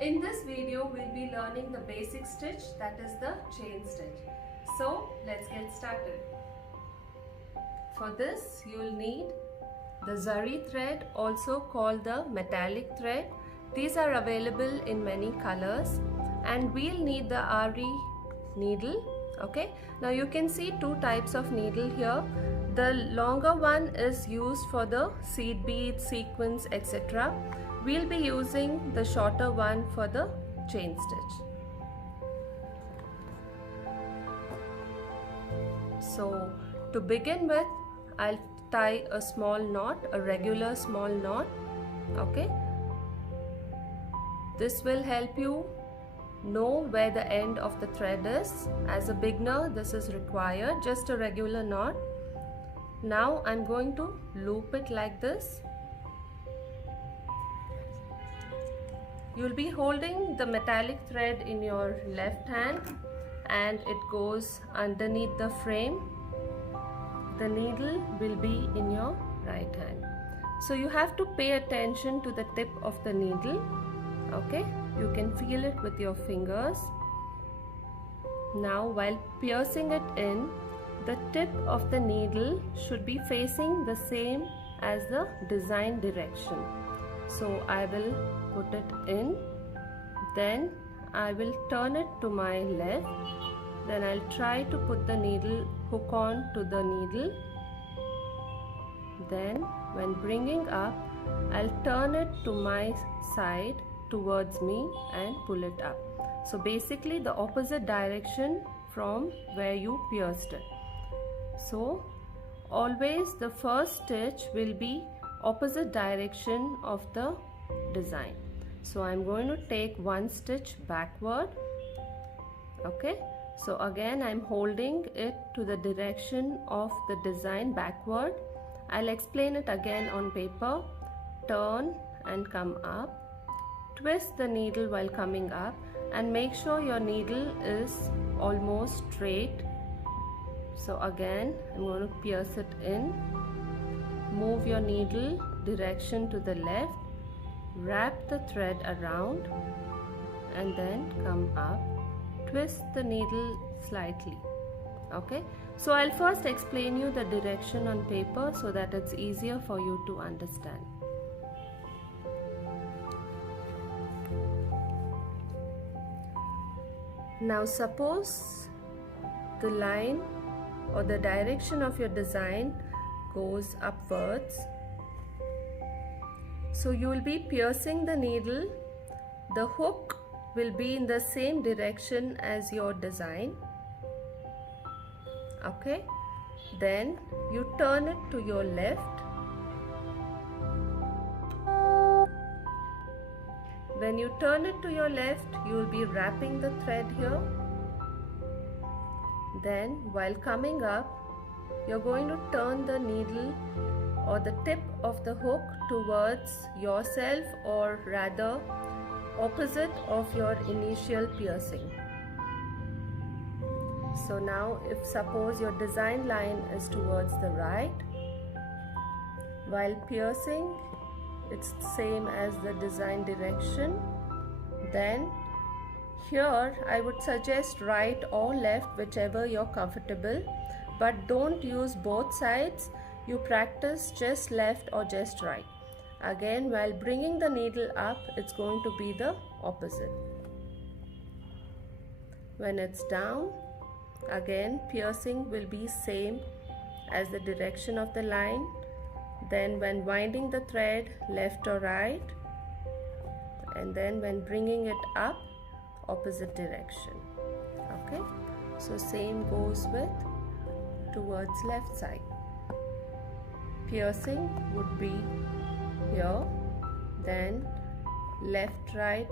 In this video, we'll be learning the basic stitch, that is the chain stitch. So let's get started. For this, you'll need the zari thread, also called the metallic thread. These are available in many colors, and we'll need the Aari needle. Okay, now you can see two types of needle here. The longer one is used for the seed beads, sequins, etc. We'll be using the shorter one for the chain stitch. So to begin with, I'll tie a small knot, a regular small knot. Okay, this will help you know where the end of the thread is. As a beginner, this is required, just a regular knot. Now I'm going to loop it like this. You'll be holding the metallic thread in your left hand and it goes underneath the frame. The needle will be in your right hand. So you have to pay attention to the tip of the needle. Okay, you can feel it with your fingers. Now while piercing it in, the tip of the needle should be facing the same as the design direction. So I will put it in, then I will turn it to my left, then I'll try to put the needle hook on to the needle. Then when bringing up, I'll turn it to my side towards me and pull it up. So basically the opposite direction from where you pierced it. So always the first stitch will be opposite direction of the design. So I'm going to take one stitch backward. Okay, so again I'm holding it to the direction of the design backward. I'll explain it again on paper. Turn and come up. Twist the needle while coming up and make sure your needle is almost straight. So again I'm going to pierce it in. Move your needle direction to the left. Wrap the thread around and then come up. Twist the needle slightly. Okay, so I'll first explain you the direction on paper so that it's easier for you to understand. Now suppose the line or the direction of your design goes upwards. So you will be piercing the needle. The hook will be in the same direction as your design. Okay, then you turn it to your left. When you turn it to your left, you will be wrapping the thread here. Then while coming up, you're going to turn the needle or the tip of the hook towards yourself, or rather opposite of your initial piercing. So now if suppose your design line is towards the right, while piercing it's the same as the design direction, then here I would suggest right or left, whichever you're comfortable, but don't use both sides. You practice just left or just right. Again, while bringing the needle up, it's going to be the opposite. When it's down, again piercing will be same as the direction of the line. Then when winding the thread, left or right, and then when bringing it up, opposite direction. Okay, so same goes with towards left side. Piercing would be here, then left right,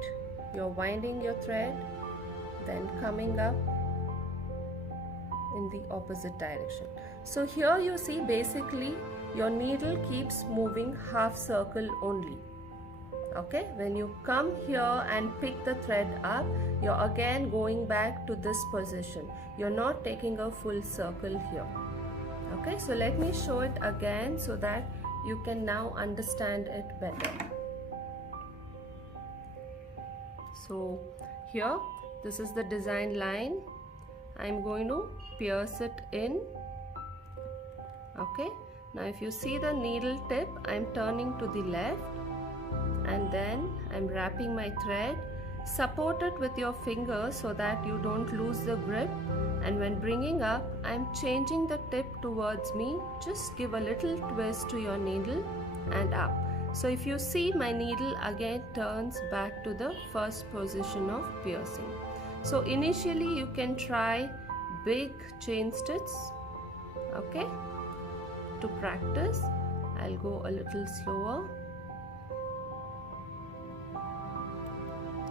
you're winding your thread, then coming up in the opposite direction. So here you see basically your needle keeps moving half circle only. Okay, when you come here and pick the thread up, you're again going back to this position. You're not taking a full circle here. Okay, so let me show it again so that you can now understand it better. So here, this is the design line. I'm going to pierce it in. Okay, now if you see the needle tip, I'm turning to the left and then I'm wrapping my thread. Support it with your fingers so that you don't lose the grip, and when bringing up, I'm changing the tip towards me. Just give a little twist to your needle and up. So if you see, my needle again turns back to the first position of piercing. So initially you can try big chain stitch. Okay, to practice I'll go a little slower.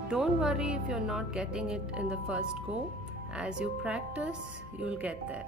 Don't worry if you're not getting it in the first go. As you practice, you'll get there.